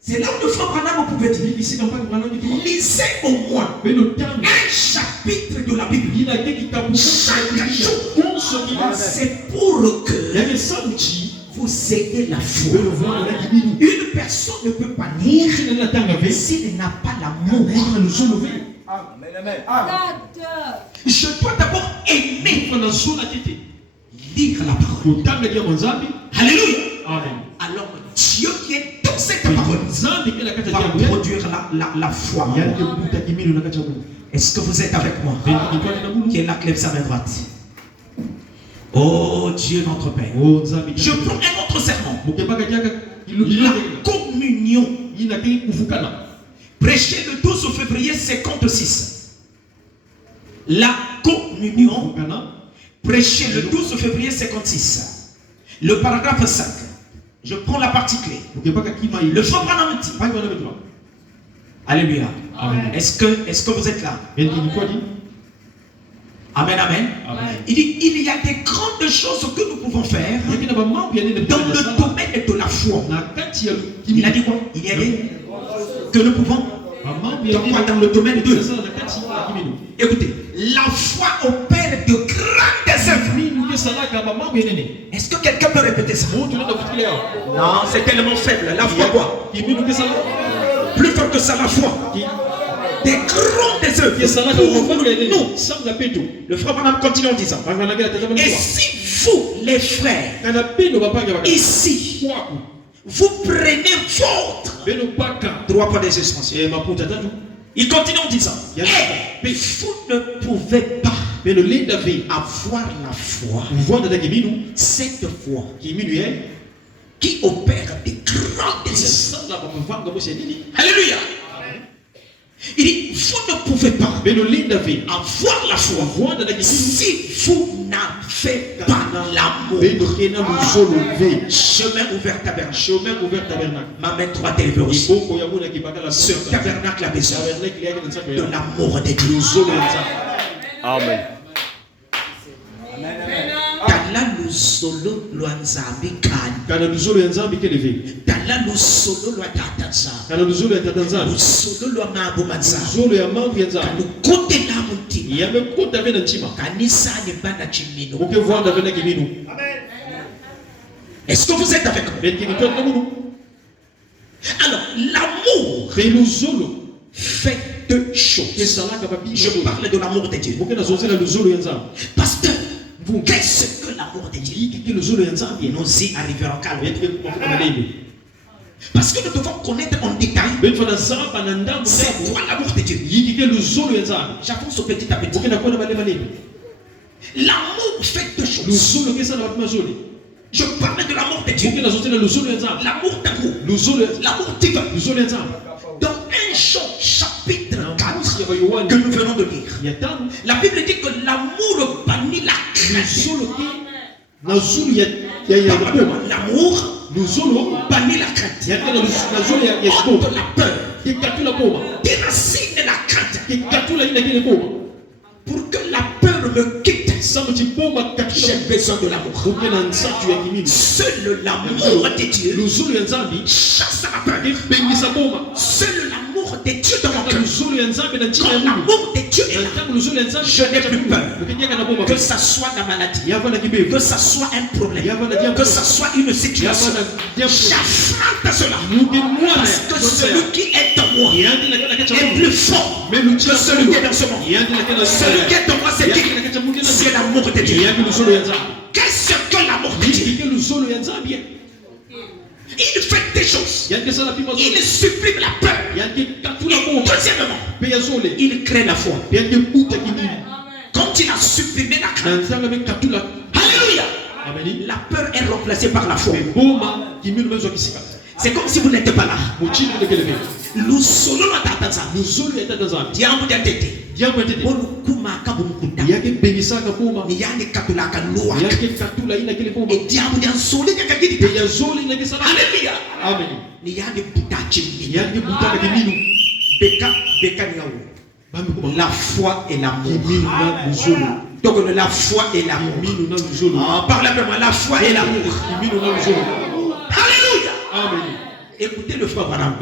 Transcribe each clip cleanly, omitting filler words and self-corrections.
C'est là où le frère Branham pouvait dire, lisez au moins un chapitre de la Bible. Chaque jour, c'est pour que vous ayez la foi. Une personne ne peut pas lire s'il n'a pas l'amour. Je dois d'abord aimer lire la parole. Alléluia. Alors Dieu qui est dans cette parole va produire la foi. Est-ce que vous êtes avec moi? Qui est là, lève sa main droite. Oh Dieu notre Père. Je prends un autre serment. La communion. Prêché le 12 février 56. La communion. Prêché le 12 février 56. Le paragraphe 5. Je prends la partie clé. Le frère Branham dit. Alléluia. Est-ce que vous êtes là? Amen, amen. Il dit, il y a des grandes choses que nous pouvons faire dans le domaine de la foi. Il a dit quoi? Il y a des que nous pouvons dans le domaine de. Écoutez, la foi opère de grandes œuvres. Est-ce que quelqu'un peut répéter ça? Non, c'est tellement faible. La foi quoi? Plus fort que ça, la foi. Des grandes œuvres. Le frère Branham continue en disant, et si vous les frères ici vous prenez votre droit par des expansions, il continue en disant, mais vous ne pouvez pas avoir la foi, cette foi qui opère des grandes œuvres. Alléluia. Il dit, vous ne pouvez pas avoir la foi si vous n'avez pas l'amour. Chemin ouvert tabernacle. Ma main droite est levée. Ce tabernacle a besoin de l'amour de Dieu. Amen. Tala lusolo luanzambi kani. Tala lusolo luatatanza. Lusolo luamabu manza. Kanukote na mutima. Kanisa nibana chimino. Est-ce que vous êtes avec moi? Alors, l'amour fait deux choses. Je parle de l'amour de Dieu. Parce que qu'est-ce que l'amour de Dieu? Nous y arriverons calmement. Parce que nous devons connaître en détail c'est quoi l'amour de Dieu. J'avance petit à petit. L'amour fait deux choses. Je parle de l'amour de Dieu. L'amour d'amour. L'amour divin. Dans 1 Jean chapitre 4 que nous venons de lire, la Bible dit que l'amour bannit la crainte. L'amour bannit la crainte. Ôte la peur. Déracine la crainte. Pour que la peur me quitte, j'ai besoin de l'amour. Seul l'amour de Dieu chasse la peur. Seul l'amour de Dieu dans mon cœur. Quand l'amour de Dieu est là, je n'ai plus peur. Que ça soit la maladie, que ça soit un problème, que ça soit une situation, j'affronte cela. Parce que celui qui est en moi est plus fort que celui qui est dans ce monde. Celui qui est en moi, c'est qui? C'est l'amour de Dieu. Qu'est-ce que l'amour de Dieu? Il fait des choses. Il supprime la peur. Deuxièmement, il crée la foi. Quand il a supprimé la crainte, alléluia, la peur est remplacée par la foi. C'est comme si vous n'êtes pas là. Nous solo la tatanza. Diambo de tete. Olukuma kabumukuta. Ni yani katula kanua. Et diambo de solo yakagidi. Alléluia. Amen. Ni yani butachi. Ni yani butaka kiminu. Beka niawo. La foi et l'amour. Donc la foi et l'amour. Parle avec moi, la foi et l'amour. Alléluia. Amen. Écoutez le frère Branham.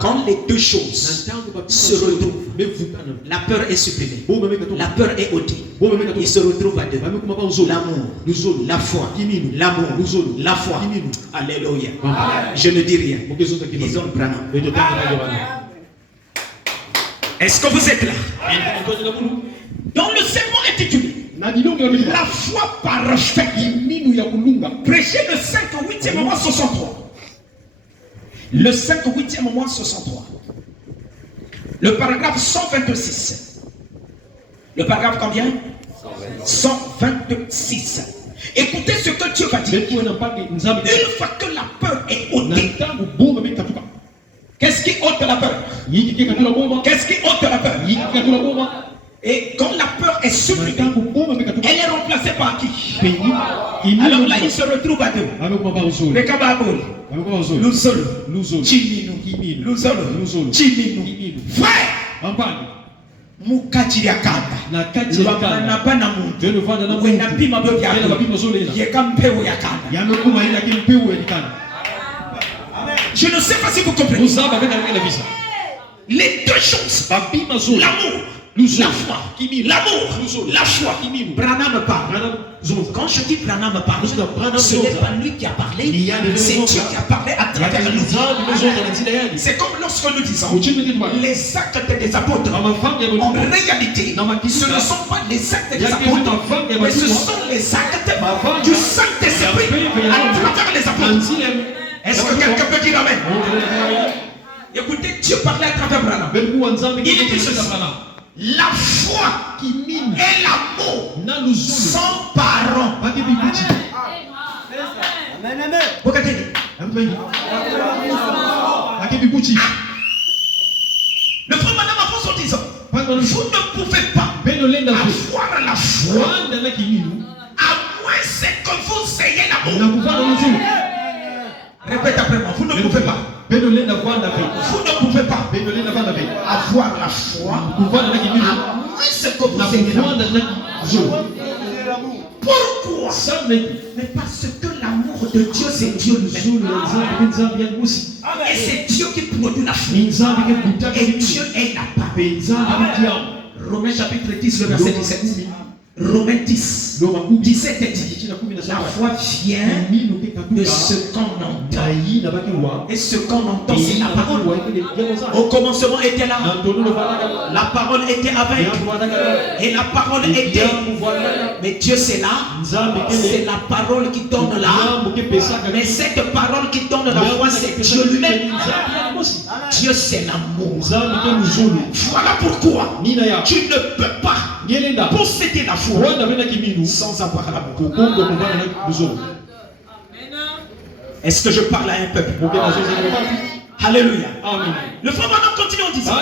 Quand les deux choses se retrouvent, la peur est supprimée, la peur est ôtée. Il se retrouve à deux. L'amour, la foi, l'amour, la foi. Alléluia. Je ne dis rien. Disons Branham. Est-ce que vous êtes là? Dans le sermon intitulé La foi parfaite, prêché le 5-8e mois 63. Le 5-8e mois 63. Le paragraphe 126. Le paragraphe combien? 126. Écoutez ce que Dieu va dire. Une fois que la peur est ôtée. Qu'est-ce qui ôte la peur? Qu'est-ce qui ôte la peur? Et quand la peur est supprimée, elle est remplacée par qui? Alors là, il se retrouve à deux. Le kababol, l'ouzolo, chimino, l'ouzolo, chimino. Frère, mukachiriakanda, lwapana muntu, wenapima byo byako, yekampewo yakanda. Je ne sais pas si vous comprenez. Les deux choses, l'amour, la foi, l'amour, la foi. Branham parle. Quand je dis Branham parle, ce n'est pas lui qui a parlé, c'est Dieu qui a parlé à travers nous. C'est comme lorsque nous disons les actes des apôtres. En réalité, ce ne sont pas les actes des apôtres, mais ce sont les actes du Saint-Esprit à travers les apôtres. Est-ce que quelqu'un peut dire amen? Écoutez, Dieu parlait à travers Branham. Il dit ceci. La foi et l'amour sans parents. Le frère Branham avance en disant, vous ne pouvez pas avoir la foi à moins que vous ayez l'amour. Répète après moi, vous ne pouvez pas. Vous ne pouvez pas avoir la foi à moins que vous ayez l'amour. Pourquoi? Mais parce que l'amour de Dieu, c'est Dieu lui-même. Et c'est Dieu qui produit la foi. Et Dieu est la parole. Romains chapitre 10, le verset 17. Romains 10, 17 dit, la foi vient de ce qu'on entend. Et ce qu'on entend, c'est la parole. Au commencement était là. La parole était avec. Et la parole était. Mais Dieu c'est là. C'est la parole qui donne là. Mais cette parole qui donne la foi, c'est Dieu lui-même. Dieu c'est l'amour. Voilà pourquoi tu ne peux pas posséder la foi sans avoir l'amour. Est-ce que je parle à un peuple? Alléluia. Amen. Le frère Branham continue en disant,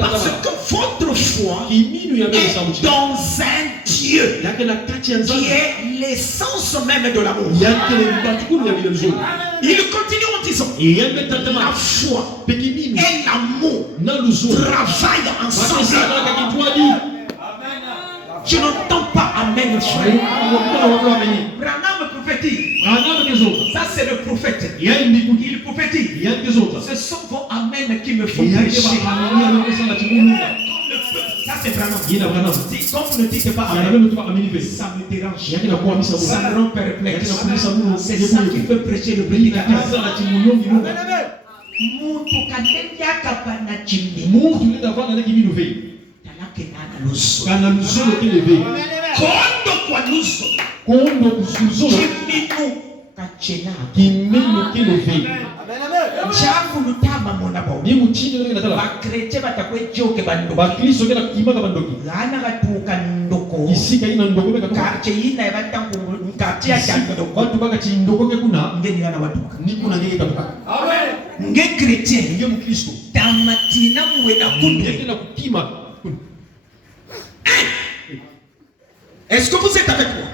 parce que votre foi est dans un Dieu qui est l'essence même de l'amour. Il continue en disant, la foi et l'amour travaillent ensemble. Je n'entends pas amen, frère. Branham prophétise. Ça c'est le prophète. Il prophétise. Ce sont vos amen qui me font pécher. Ça c'est Branham. Quand vous ne dites pas amen, ça me dérange. Ça me rend perplexe. C'est ça qui peut prêcher le prédicateur. Est-ce que vous êtes avec moi?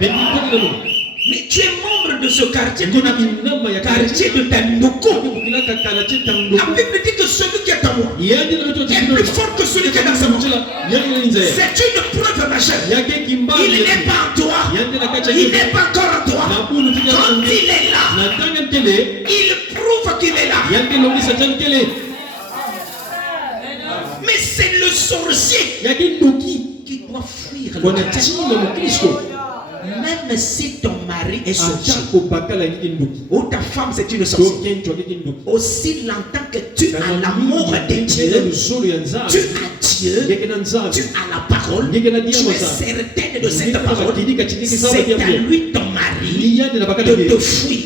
Mais tu es membre de ce quartier qu'on appelle quartier de Tandoko. La Bible dit que celui qui est à moi est plus fort que celui qui est dans sa maison. C'est une preuve majeure. Il n'est pas en toi. Il n'est pas encore en toi. Quand il est là, il prouve qu'il est là. Mais c'est le sorcier qui doit fuir le chrétien. Même si ton mari est sorcier ou ta femme c'est une sorcière, aussi longtemps que tu as l'amour de Dieu, tu as Dieu, tu as la parole, tu es certaine de cette parole, c'est à lui ton mari de te fuir.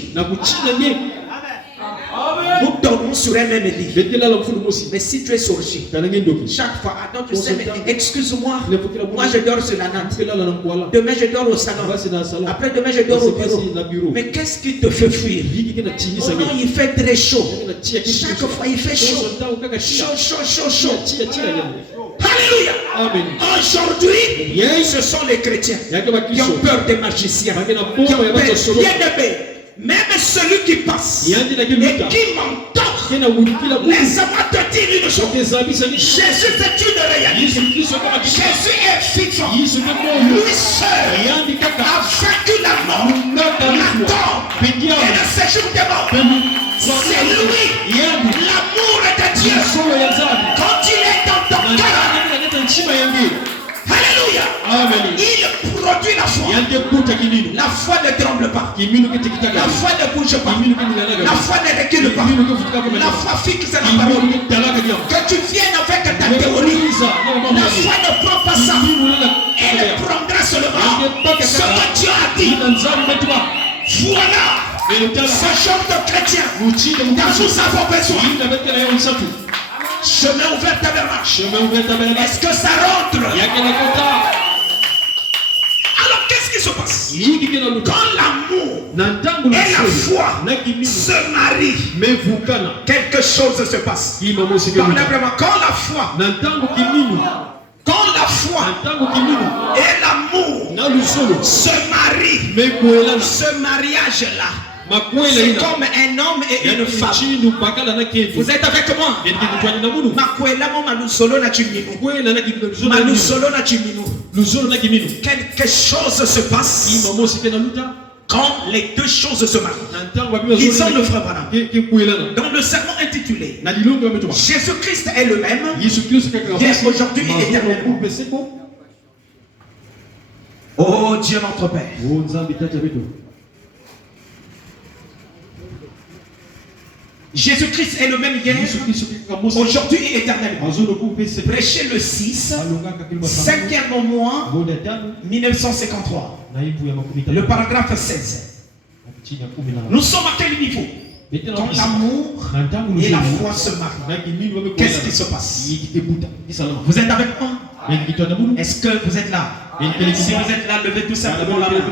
Nous dormons sur un même lit. Mais si tu es sorcier, chaque fois, attends, tu sais, mais excuse-moi, moi je dors sur la natte. Demain je dors au salon. Après demain je dors au bureau. Mais qu'est-ce qui te fait fuir? Oh non, il fait très chaud. Chaque fois il fait chaud. Chaud. Alléluia. Aujourd'hui, ce sont les chrétiens qui ont peur des magiciens. Même celui qui passe et qui m'entend, laisse-moi te dire une chose. Jésus c'est une réalité. Jésus est vivant. Lui seul a vaincu la mort, la mort et le séjour des morts. C'est lui, l'amour de Dieu. Quand il est dans ton cœur, alléluia. Amen. Il produit la foi. La foi ne tremble pas. La foi ne bouge pas. La foi ne recule pas. La foi fixe la parole. Que tu viennes avec ta théorie, la foi ne prend pas ça. Elle prendra seulement ce que Dieu a dit. Voilà ce genre de chrétien dont nous avons besoin. Chemin ouvert tabernacle. Est-ce que ça rentre? Alors qu'est-ce qui se passe? Quand l'amour et la foi se marient, quelque chose se passe. Quand la foi et l'amour se marient, ce mariage-là, c'est comme un homme et une femme. Vous êtes avec moi? Quelque chose se passe quand les deux choses se marient. Ils ont le frère Branham. Dans le sermon intitulé Jésus-Christ est le même hier, aujourd'hui et éternellement. Oh Dieu notre Père, Jésus-Christ est le même hier, aujourd'hui et éternellement. Prêchez le 6, 5e mois 1953. Le paragraphe 16. Nous sommes à quel niveau? Quand l'amour et la foi se marient, qu'est-ce qui se passe? Vous êtes avec moi? Est-ce que vous êtes là? Si vous êtes là, levez tout simplement la main.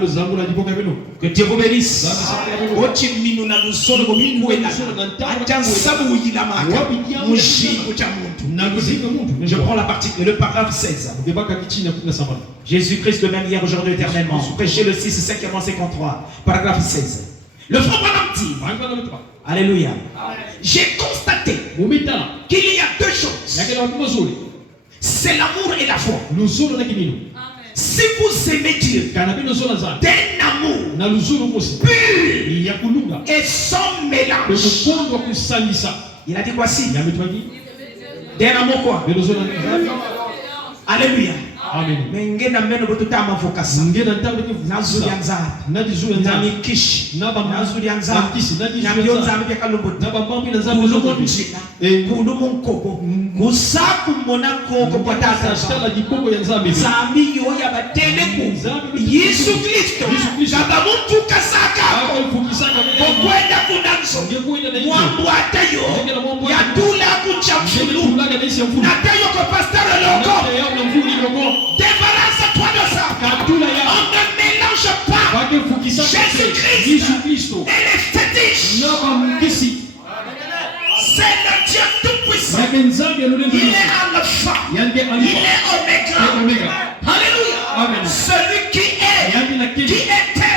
Que Dieu vous bénisse. Je prends la partie, le paragraphe 16. Jésus-Christ le même hier, aujourd'hui, éternellement. Prêchez le 6, 5, 53. Paragraphe 16. Le frère Branham dit, alléluia. J'ai constaté qu'il y a deux choses. C'est l'amour et la foi. Si vous aimez Dieu d'un amour pur et sans mélange, il a dit quoi si? D'un amour quoi? Alléluia. Mais ngena meno botuta mavokasa nazulianza namikishi nazulianza nabionza mbeka lobota kulumonkobo musaku monako kopatata stela dipoko ya nzambe zambi yo ya batele ku Yesu Kristo kaba muntu kasaka kwenda kunanzo mwambu atayo ya tula kuchamshulu natayo ko pastor loko. Débarrasse-toi de ça. On ne mélange pas Jésus-Christ et les fétiches. C'est le Dieu tout-puissant. Il est alpha. Il est oméga. Alléluia. Celui qui est, qui était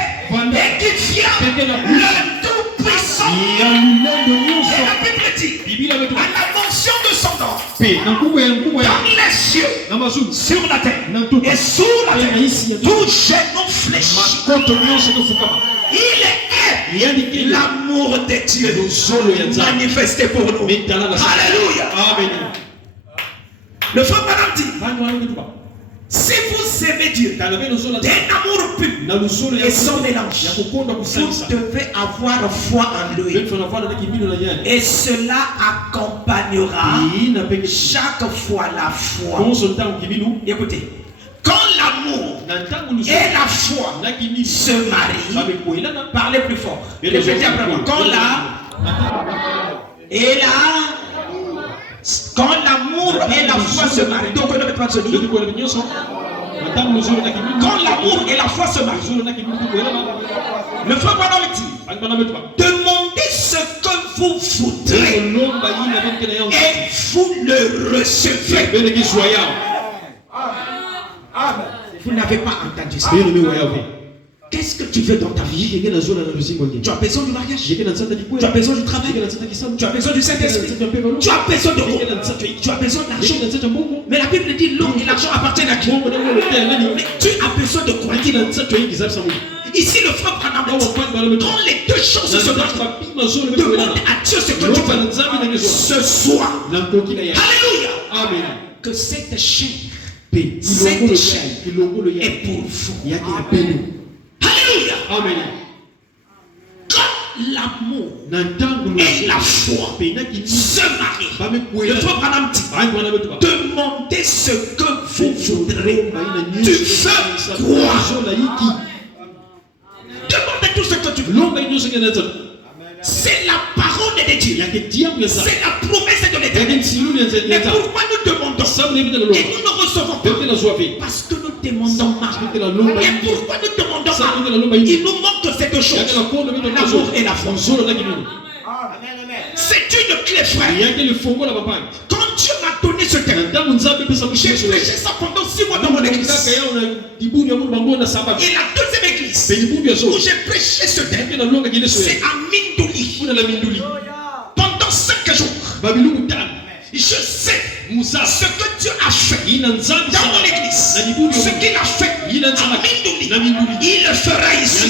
et qui vient, le tout-puissant. Et la Bible dit, à la mention de son nom, dans les cieux, sur la terre et sous la terre, tout genou fléchi. Il est l'amour de Dieu manifesté pour nous. Alléluia. Amen. Le frère Branham dit, si vous aimez Dieu d'un amour pur et sans mélange, vous devez avoir foi en lui. Et cela accompagnera chaque fois la foi. Écoutez, quand l'amour et la foi se marient, parlez plus fort. Répétez après moi. Quand l'amour et la foi se marient, donc on ne peut pas se dire. Quand l'amour et la foi se marient, le frère Branham dit, demandez ce que vous voudrez et vous le recevez. Vous n'avez pas entendu ça. Qu'est-ce que tu veux dans ta vie? Tu as besoin du mariage. Tu as besoin du travail. Tu as besoin du Saint-Esprit. Tu as besoin de quoi? Tu as besoin d'argent. Mais la Bible dit l'or et l'argent appartiennent à qui? Mais tu as besoin de quoi? Ici le frère Branham dit, quand les deux choses se marient, demande à Dieu ce que tu veux ce soir. Alléluia. Amen. Que cette chair est pour vous. Alléluia. Amen. Quand l'amour et la foi se marient, le frère Branham dit, demandez ce que vous voudrez. Tu veux quoi? Demandez tout ce que tu veux. C'est la parole de Dieu. C'est la promesse de l'Éternel. Mais pourquoi nous demandons et nous ne recevons pas? Parce que nous demandons mal. Et pourquoi nous demandons mal? Il nous manque cette chose, l'amour et la foi. C'est une clé, frère. Quand Dieu m'a donné ce terme, j'ai prêché ça pendant 6 mois dans mon église. Et la deuxième église où j'ai prêché ce terme, c'est à Mindouli. Pendant 5 jours, je sais ce que Dieu a fait dans mon église. Ce qu'il a fait à Mindouli, il le fera ici.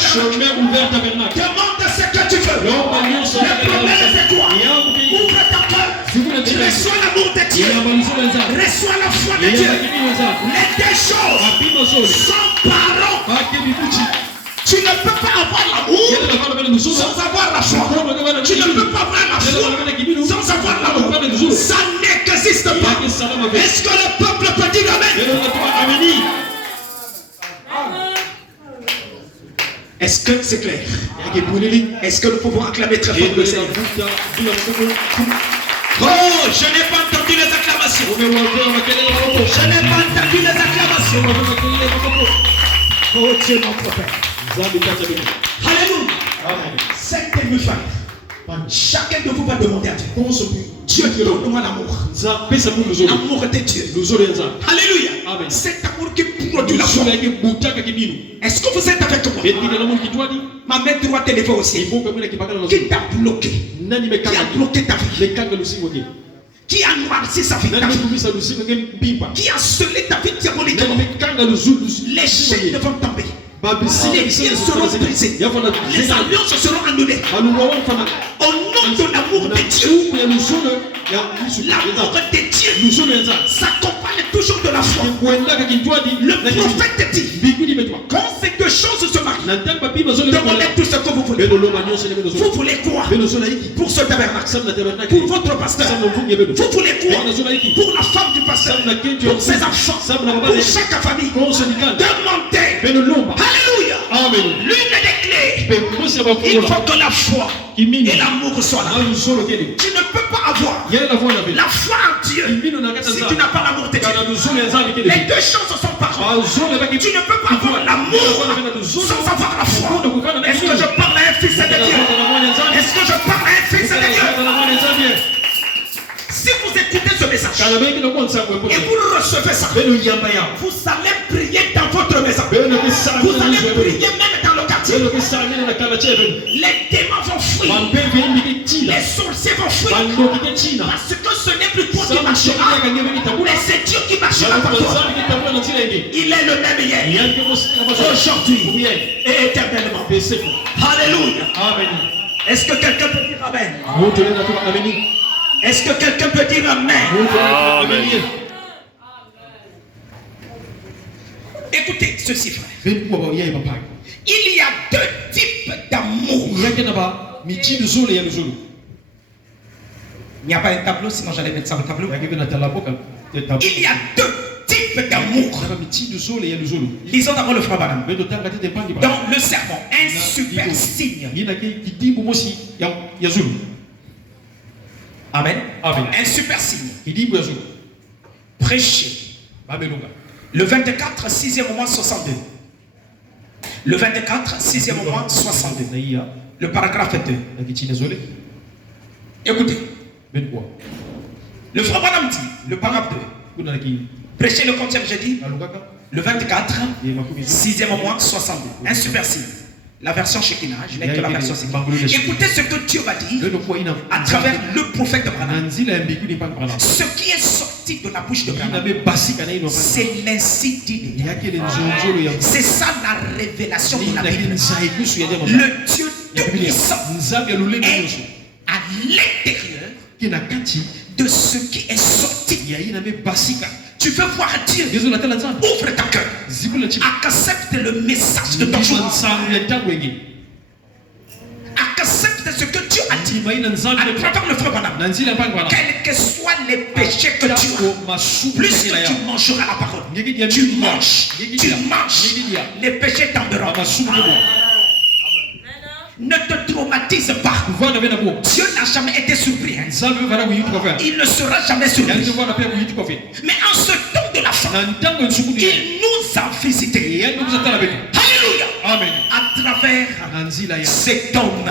Chemin ouvert tabernacle. Demande ce que tu veux. Le problème c'est quoi? Ouvre ta cœur. Reçois l'amour de Dieu. Reçois la foi de Dieu. Les deux choses sont parents. Tu ne peux pas avoir l'amour sans avoir la foi. Tu ne peux pas avoir la foi sans avoir l'amour. Ça n'existe pas. Est-ce que le peuple peut dire amen? Est-ce que c'est clair? Est-ce que nous pouvons acclamer très fort le Seigneur? Oh, je n'ai pas entendu les acclamations. Je n'ai pas entendu les acclamations. Oh Dieu notre Père. Alléluia. Cette demi-fin, chacun de vous va demander à Dieu. Dieu donne-moi l'amour. L'amour de Dieu. Alléluia. Cet amour qui produit la foi. Est-ce que vous êtes avec moi? Ma main droite est levée aussi. Qui t'a bloqué? Qui a bloqué ta vie? Qui a noirci sa vie? Qui a scellé ta vie diaboliquement? Les chaînes vont tomber. Les liens seront brisés. Les alliances seront annulées. Au nom de l'amour de Dieu. L'amour de Dieu s'accompagne toujours de la foi. Le prophète dit, quand ces deux choses se marient, demandez tout ce que vous voulez. Vous voulez quoi pour ce tabernacle? Pour votre pasteur? Vous voulez quoi pour la femme du pasteur? Pour ses enfants? Pour chaque famille? Demandez. Alléluia. Amen. L'une des clés, il faut que la foi et l'amour soient là. Tu ne peux pas avoir la foi en Dieu si tu n'as pas l'amour de Dieu. Les deux choses sont paroles. Tu ne peux pas avoir l'amour sans avoir la foi. Est-ce que je parle à un fils de Dieu? Est-ce que je parle à un fils de Dieu? Si vous écoutez ce message et vous recevez ça, vous allez prier dans votre maison. Vous allez prier même dans le quartier. Les démons vont fuir. Les sorciers vont fuir. Parce que ce n'est plus toi qui marchera, mais c'est Dieu qui marchera par toi. Il est le même hier, aujourd'hui et éternellement. Alléluia. Amen. Est-ce que quelqu'un peut dire Amen? Est-ce que quelqu'un peut dire Amen? Amen. Écoutez ceci, frère. Il y a deux types d'amour. Il n'y a pas un tableau, sinon j'allais mettre ça au tableau. Il y a deux types d'amour. Lisons d'abord le frère Branham. Dans le sermon, un super signe. Amen. Un super signe. Prêcher. Le 24, 6e mois 62. Le 24, 6e mois 62. Le paragraphe 2. Écoutez. Le frère Branham dit, le paragraphe 2. Prêchez le 40e jeudi. Le 24, 6e mois 62. Un super signe. La version Shekinah, je n'ai que la version Shekinah. Écoutez ce que Dieu va dire à travers le prophète Branham. Ce qui est sorti de la bouche de Branham, c'est l'ainsi dit. C'est ça la révélation de la Bible. Le Dieu tout-puissant est à l'intérieur de ce qui est sorti. Tu veux voir Dieu, ouvre ta cœur, accepte le message de ton jour, accepte ce que Dieu a dit à travers le frère Branham. Quels que soient les péchés que tu as, plus que tu mangeras la parole, tu manges, les péchés tomberont. Ne te traumatise pas. Dieu n'a jamais été surpris. Il ne sera jamais surpris. Mais en ce temps de la fin, il nous a visités. Alléluia. Amen. À travers cet homme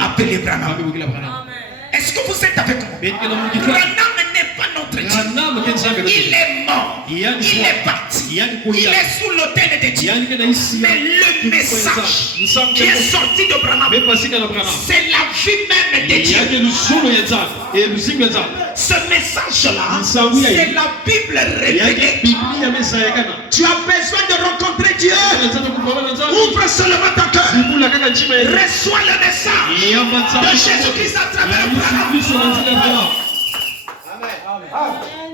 appelé Branham. Est-ce que vous êtes avec moi? Branham n'est pas notre Dieu. Il est mort. Il est parti. Il est sous l'autel de Dieu. Mais le message qui est sorti de Branham, c'est la vie même de Dieu. Ce message-là, c'est la Bible révélée. Tu as besoin de rencontrer Dieu. Ouvre seulement ton cœur. Reçois le message de Jésus-Christ à travers Branham.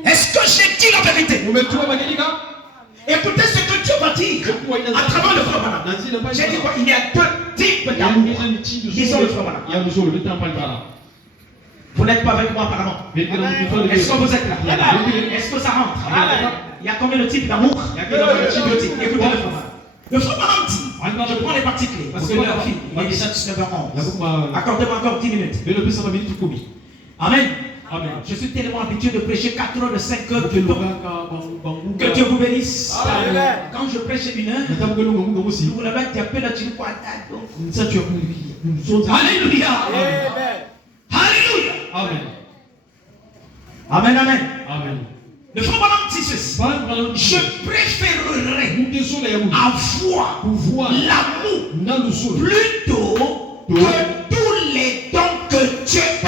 Est-ce que j'ai dit la vérité? Écoutez ce que Dieu va dire à travers le frère Branham. J'ai dit quoi? Il y a deux types d'amour. Disons le frère Branham. Vous n'êtes pas avec moi apparemment. Est-ce que vous êtes là? Est-ce que ça rentre? Il y a combien de types d'amour? Écoutez le frère Branham. Le frère Branham dit, je prends les parties clés parce que leur fille, il est déjà 19h11. Accordez-moi encore 10 minutes. Amen. Amen. Je suis tellement habitué de prêcher 4 heures de 5 heures de temps. Que Dieu vous bénisse. Quand je prêche 1 heure, vous l'avez un peu de tu quoi. Alléluia. Alléluia. Amen. Amen, amen. Amen. Le frère Branham dit ceci. Je préférerais avoir l'amour plutôt que tous les dons que Dieu a.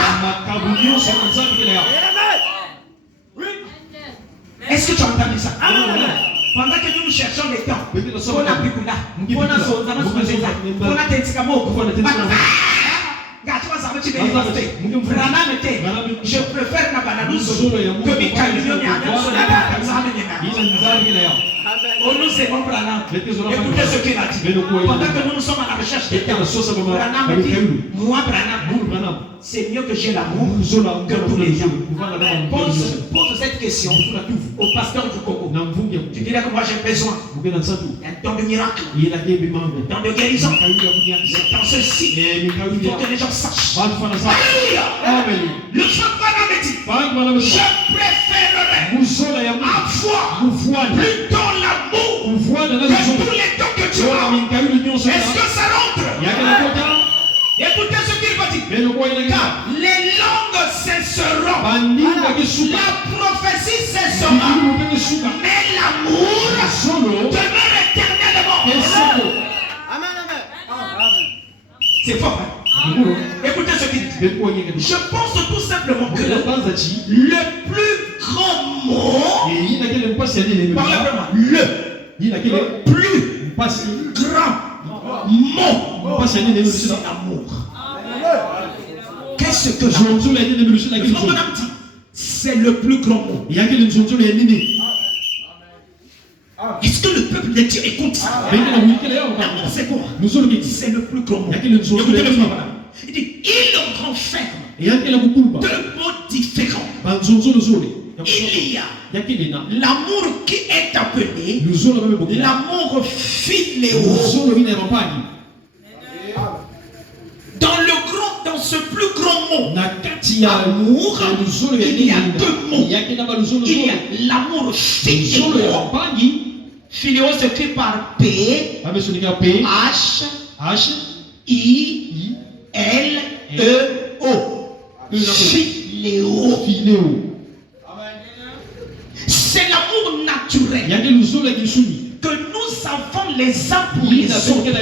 Est-ce que tu as entendu ça? Pendant que nous cherchons les temps, je préfère nous aimons Branham. Écoutez ce qu'il a dit. Pendant que nous sommes à la recherche de temps, Branham dit, moi Branham, c'est mieux que j'ai l'amour que tous les gens. Pose cette question au pasteur du Congo. Tu dirais que moi j'ai besoin d'un temps de miracle, d'un temps de guérison. Dans ceci, il faut que les gens sachent. Alléluia. Le frère Branham dit, je préférerais avoir plutôt l'amour que tous les dons que tu as. Est-ce que ça rentre? Écoutez ce qu'il va dire. Car les langues cesseront, la prophétie cessera, mais l'amour demeure éternellement. C'est fort. Écoutez ce qu'il dit. Je pense tout simplement que le plus grand mot, parlez vraiment, le plus grand mot, c'est l'amour. Qu'est-ce que c'est le plus grand mot. Est-ce que le peuple de Dieu écoute ça? L'amour, c'est quoi? C'est le plus grand mot. Écoutez le frère. Il dit, il renferme deux mots différents. Il y a l'amour qui est appelé l'amour philéo. Dans ce plus grand mot, amour, il y a deux mots. Il y a l'amour philéo. Philéo s'écrit par P, H, I, L, E, O. Philéo. C'est l'amour naturel que nous avons les uns pour les autres.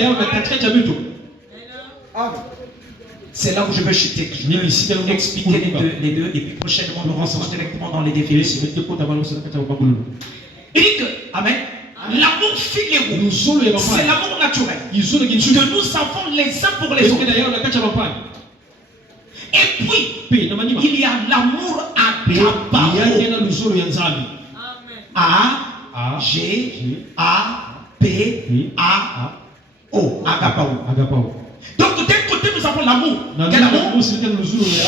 C'est là où je vais chuter. Je vais expliquer les deux et puis prochainement nous rentrons directement dans les définitions. Il dit que, amen, l'amour philéo, c'est l'amour naturel que nous avons les uns pour les autres. Et puis, il y a l'amour agapao. A, G, A, P, A, O. Agapao. Donc d'un côté nous avons l'amour. Quel amour?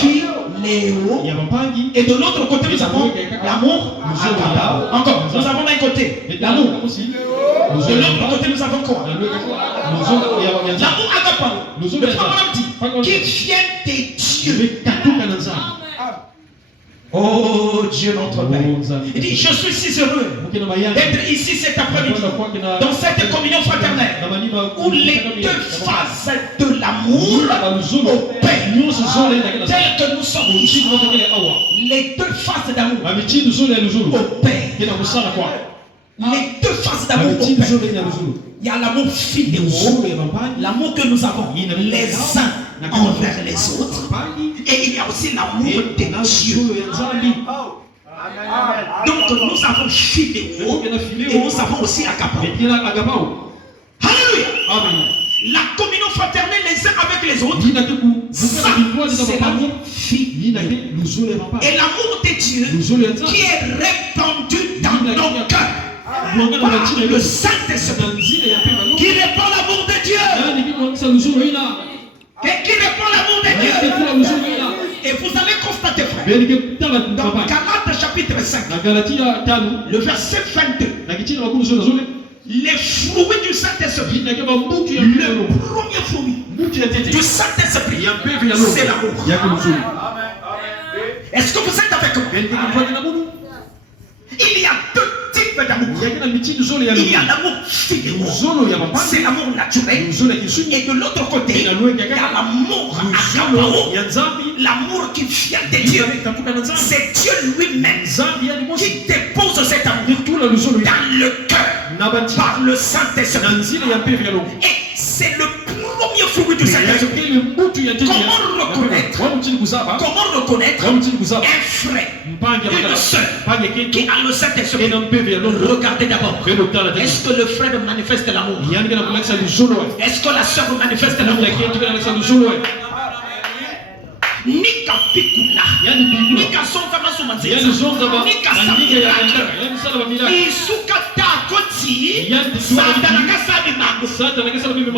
Philéo. Et de l'autre côté nous avons l'amour agapao. Encore, nous avons d'un côté l'amour. De l'autre côté nous avons quoi? L'amour agapao. Le frère dit qui vient des dieux. Oh Dieu notre Père. Il dit je suis si heureux d'être ici cet après-midi dans cette communion fraternelle où les deux faces de l'amour opèrent telles que nous sommes ici. Les deux faces d'amour opèrent. Les deux faces d'amour opèrent. Il y a l'amour philéo, l'amour que nous avons les uns envers les autres, et il y a aussi l'amour de Dieu. Donc nous avons philéo et nous avons aussi agapao. Alléluia. La communion fraternelle les uns avec les autres, ça c'est l'amour philéo. Et l'amour de Dieu qui est répandu dans nos cœurs. Le Saint-Esprit qui répand l'amour de Dieu. Qui répand l'amour de Dieu. Et vous allez constater, frère, dans Galates chapitre 5, le verset 22, les fruits du Saint-Esprit, le premier fruit du Saint-Esprit, c'est l'amour. Est-ce que vous êtes avec moi? Il y a deux types d'amour. Il y a l'amour philéo, c'est l'amour naturel. Et de l'autre côté, il y a l'amour agapao, l'amour qui vient de Dieu. C'est Dieu lui-même qui dépose cet amour dans le cœur par le Saint-Esprit. Et c'est le premier fruit du Saint-Esprit. Comment reconnaître un frère, une soeur qui a le Saint-Esprit? Regardez d'abord. Est-ce que le frère manifeste l'amour? Est-ce que la soeur manifeste l'amour? Nika pikula, nika sonza masumanzi, nika samira, isuka takoti, Satan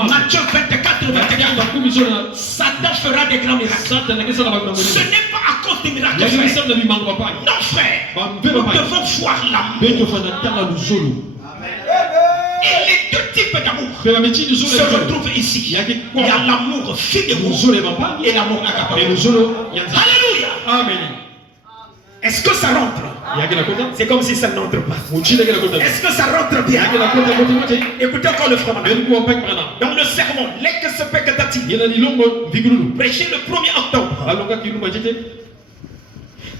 Matthieu 24, Satan fera des grands miracles. Ce n'est pas à cause des miracles, frère. Non, frère, nous devons voir l'amour. Et les deux types d'amour se retrouvent ici. Il y a l'amour philéo et l'amour agapao. Alléluia. Amen. Est-ce que ça rentre? C'est comme si ça n'entre pas. Est-ce que ça rentre bien? Écoutez encore le frère. Dans le sermon, prêché le 1er octobre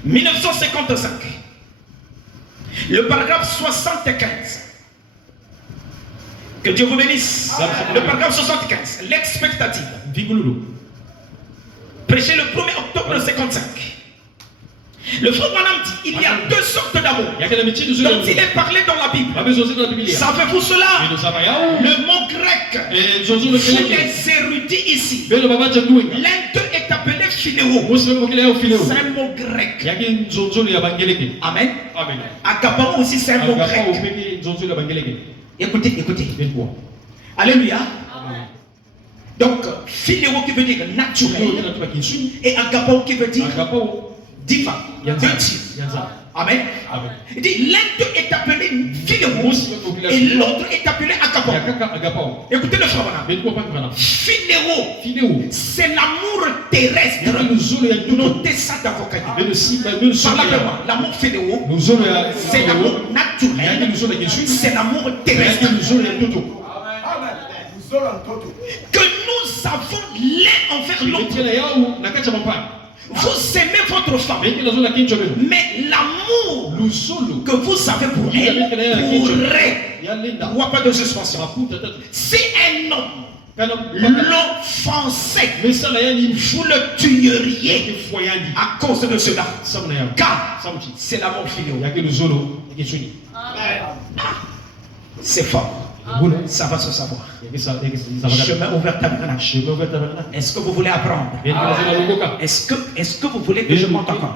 1955, le paragraphe 75. Que Dieu vous bénisse. Le paragraphe 75, l'expectative. Prêché le 1er octobre 1955. Le frère Branham dit il y a deux sortes d'amour dont il est parlé dans la Bible. Savez-vous cela? Le mot grec pour les érudits ici, l'un d'eux est appelé philéo. C'est un mot grec. Amen. Agapao aussi c'est un mot grec. Écoutez. Alléluia. Donc philéo qui veut dire naturel et agapao qui veut dire divin. Amen. Il dit l'un d'eux est appelé philéo et l'autre est appelé agapao. Écoutez le frère Branham. Philéo, c'est l'amour terrestre. Notez ça dans vos cahiers. Parlez-moi. L'amour philéo, c'est l'amour naturel. C'est l'amour terrestre. Que nous avons l'un envers l'autre. Vous aimez votre femme, mais l'amour que vous avez pour elle pourrait avoir pas de suspension. Si un homme l'offensait, vous le tueriez à cause de cela. Car c'est l'amour filial. C'est fort. Ça va se savoir. Chemin ouvert tabernacle. Est-ce que vous voulez apprendre? Est-ce que vous voulez que je monte encore?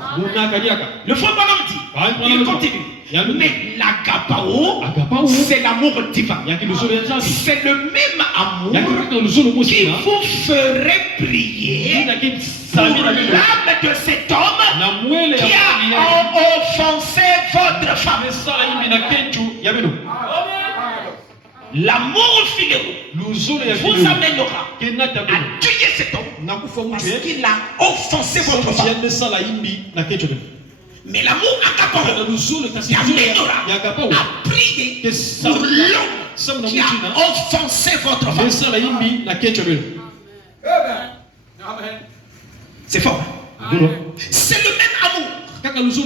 Le frère Branham dit, il continue. Mais l'agapao, c'est l'amour divin. C'est le même amour qui vous ferait prier pour l'âme de cet homme qui a offensé votre femme. L'amour filial vous amènera à tuer cet homme parce qu'il a offensé votre femme. Mais l'amour agapao t'amènera à prier pour l'homme qui a offensé votre femme. C'est fort. C'est le même amour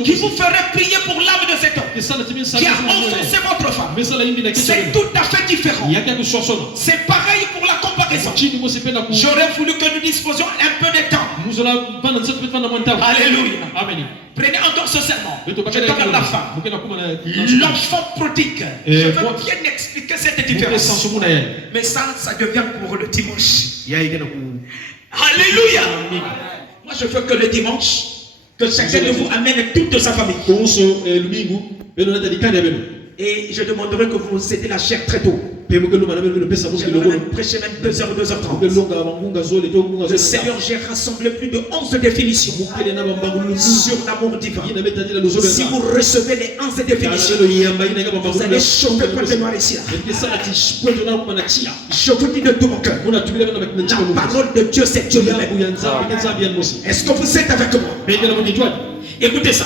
qui vous ferait prier pour l'âme de cet homme qui a offensé votre femme. C'est tout à fait différent. C'est pareil pour la comparaison. J'aurais voulu que nous disposions un peu de temps. Alléluia. Prenez encore ce serment. Je parle de la femme. L'enfant prodigue. Je veux bien expliquer cette différence. Mais ça devient pour le dimanche. Alléluia. Moi je veux que le dimanche, que chacun de vous amène toute sa famille. Et je demanderai que vous cédez la chair très tôt. J'aimerais prêcher même 2h, 2h30. Le Seigneur, j'ai rassemblé plus de 11 définitions sur l'amour divin. Si vous recevez les 11 définitions, vous allez chauffer près de moi ici. Je vous dis de tout mon cœur, la parole de Dieu, c'est Dieu lui-même. Est-ce que vous êtes avec moi? Écoutez ça.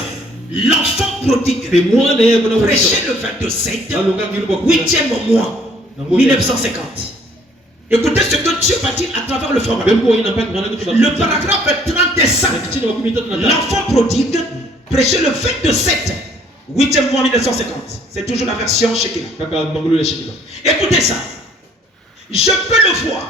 L'enfant prodigue, prêché le 27, 8e mois, 1950. Écoutez ce que Dieu va dire à travers le frère. Le paragraphe 35. L'enfant prodigue, prêché le 27, 8e mois 1950. C'est toujours la version Shekinah. Écoutez ça. Je peux le voir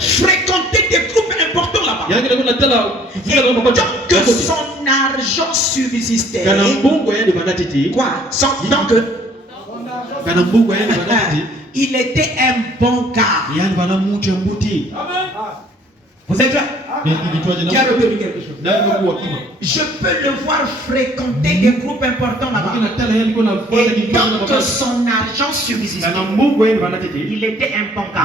fréquenter des groupes importants là-bas. Et donc que son argent subsistait. Quoi? Donc il était un bon gars. Vous êtes là? Je peux le voir fréquenter des groupes importants là-bas. Et donc que son argent subsistait. Il était un bon gars.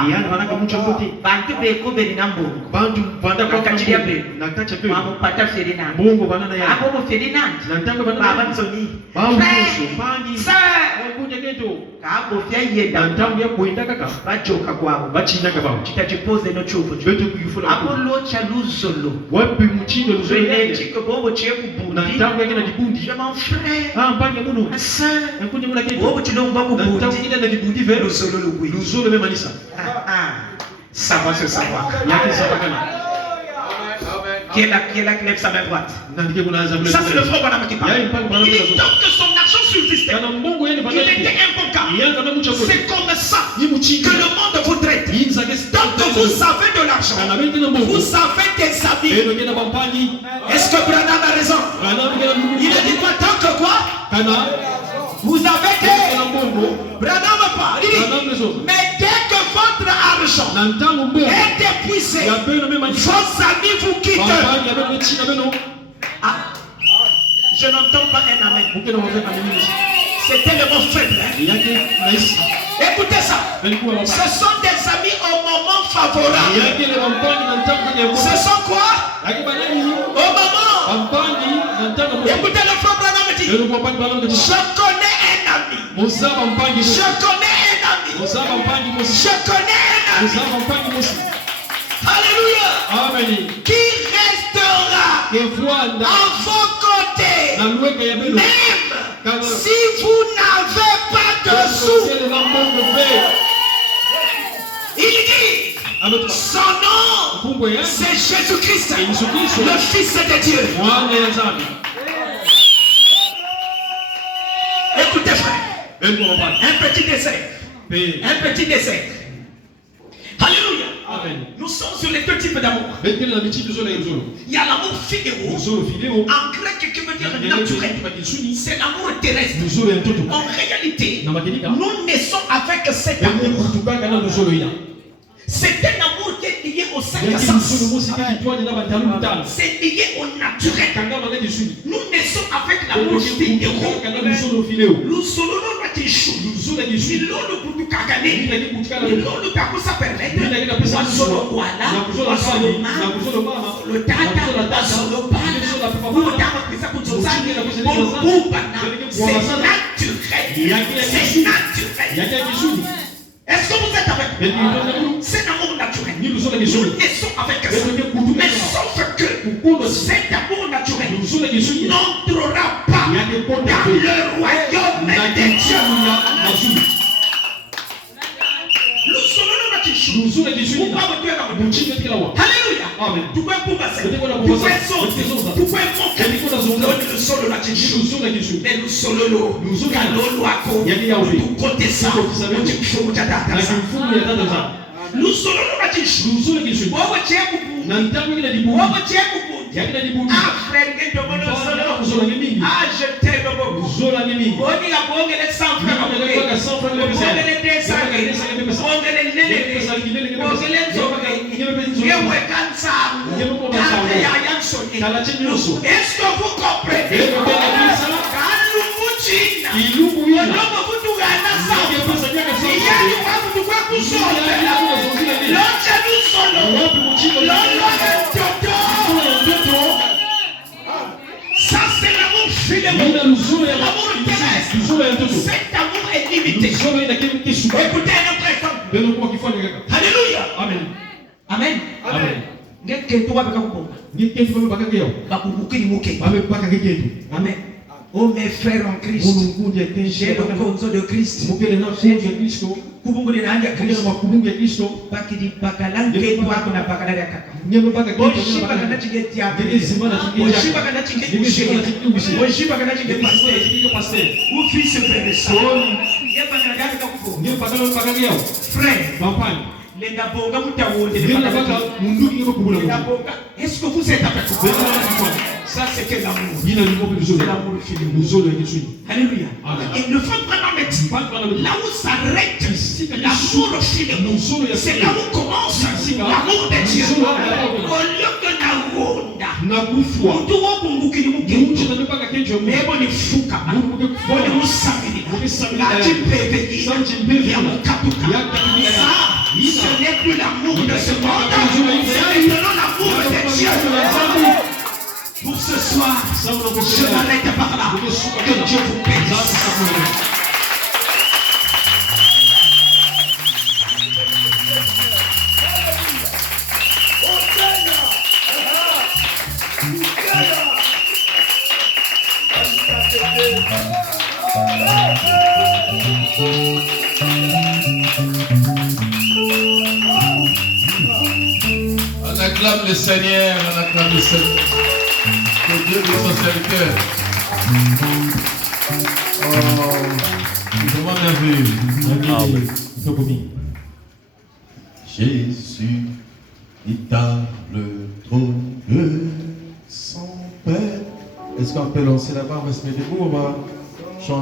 Ça va se savoir. Qui est là, qui lève sa main droite. Ça c'est le frère Branham qui parle. Il dit donc que son argent subsistait. Il était un bon gars. C'est comme ça que le monde vous traite. Donc vous avez de l'argent, vous avez des amis. Est-ce que Branham a raison? Il a dit quoi? Tant que quoi? Vous avez des... Branham pas. Mais dès que votre argent est épuisé, vos amis vous quittent. Ah, je n'entends pas un amen. C'était le mot faible. Écoutez ça. Ce sont des amis au moment favorable. Ce sont quoi? Au moment. Écoutez le frère Branham dit. Je connais un ami. Je connais un ami. Je connais un ami. Alléluia. Amen. Qui restera à vos côtés même si vous n'avez pas de sous. Il dit son nom c'est Jésus-Christ, le Fils de Dieu. Écoutez frère, un petit dessin. Un petit dessin. Alléluia. Amen. Nous sommes sur les deux types d'amour. Il y a l'amour phileo. En grec qui veut dire naturel. C'est l'amour terrestre. En réalité, nous naissons avec cet amour. C'est un amour qui est lié au cinq sens. C'est lié au naturel. Nous naissons avec l'amour phileo. Nous sommes est-ce que vous êtes avec moi? C'est l'amour naturel. Nous naissons avec ça. Mais sauf que cet amour naturel n'entrera pas dans le royaume des dieux. Alléluia. Je t'aime beaucoup. Est-ce que vous comprenez? Ça c'est l'amour phileo. L'amour terrestre. Cet amour est limité. Écoutez un autre exemple. Alléluia. Amen. Amen. Amen. Amen. Oh mes frères en Christ, j'ai le conso de Christ. Est-ce que vous êtes avec moi? Ça c'est que l'amour. L'amour phileo. Alléluia. Et le frère Branham dit, là où s'arrête l'amour phileo, c'est là où commence l'amour de Dieu. Au lieu de la ronda, ce n'est plus l'amour de ce monde, c'est maintenant l'amour de Dieu. Pour ce soir, je m'arrête par là. Que Dieu vous bénisse. On acclame le Seigneur, on acclame le Seigneur. Que Dieu nous fasse le cœur. Oh. Vraiment merveilleux. Amen. Jésus est à le trône de son Père. Est-ce qu'on peut lancer là-bas? On va se mettre debout, on va